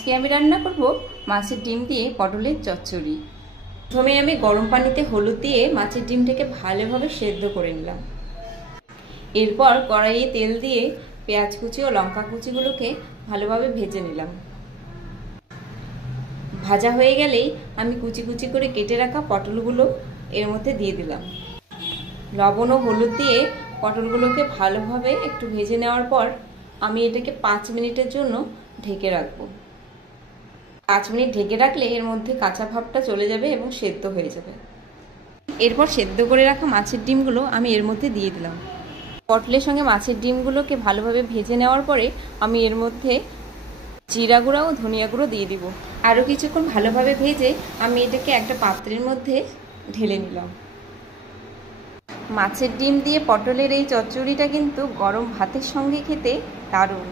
আজকে আমি রান্না করব মাছের ডিম দিয়ে পটলের চচ্চড়ি। প্রথমে আমি গরম পানিতে হলুদ দিয়ে মাছের ডিমটাকে ভালোভাবে সেদ্ধ করে নিলাম। এরপর কড়াইয়ে তেল দিয়ে পেঁয়াজ কুচি ও লঙ্কা কুচিগুলোকে ভালোভাবে ভেজে নিলাম। ভাজা হয়ে গেলেই আমি কুচি কুচি করে কেটে রাখা পটলগুলো এর মধ্যে দিয়ে দিলাম। লবণ ও হলুদ দিয়ে পটলগুলোকে ভালোভাবে একটু ভেজে নেওয়ার পর আমি এটাকে 5 মিনিটের জন্য ঢেকে রাখবো। 5 মিনিট ঢেকে রাখলে এর মধ্যে কাঁচা ভাবটা চলে যাবে এবং সেদ্ধ হয়ে যাবে। এরপর সেদ্ধ করে রাখা মাছের ডিমগুলো আমি এর মধ্যে দিয়ে দিলাম। পটলের সঙ্গে মাছের ডিমগুলোকে ভালোভাবে ভেজে নেওয়ার পরে আমি এর মধ্যে জিরা গুঁড়া ও ধনিয়া গুঁড়ো দিয়ে দিব। আরও কিছুক্ষণ ভালোভাবে ভেজে আমি এটাকে একটা পাত্রের মধ্যে ঢেলে নিলাম। মাছের ডিম দিয়ে পটলের এই চচ্চড়িটা কিন্তু গরম ভাতের সঙ্গে খেতে দারুণ।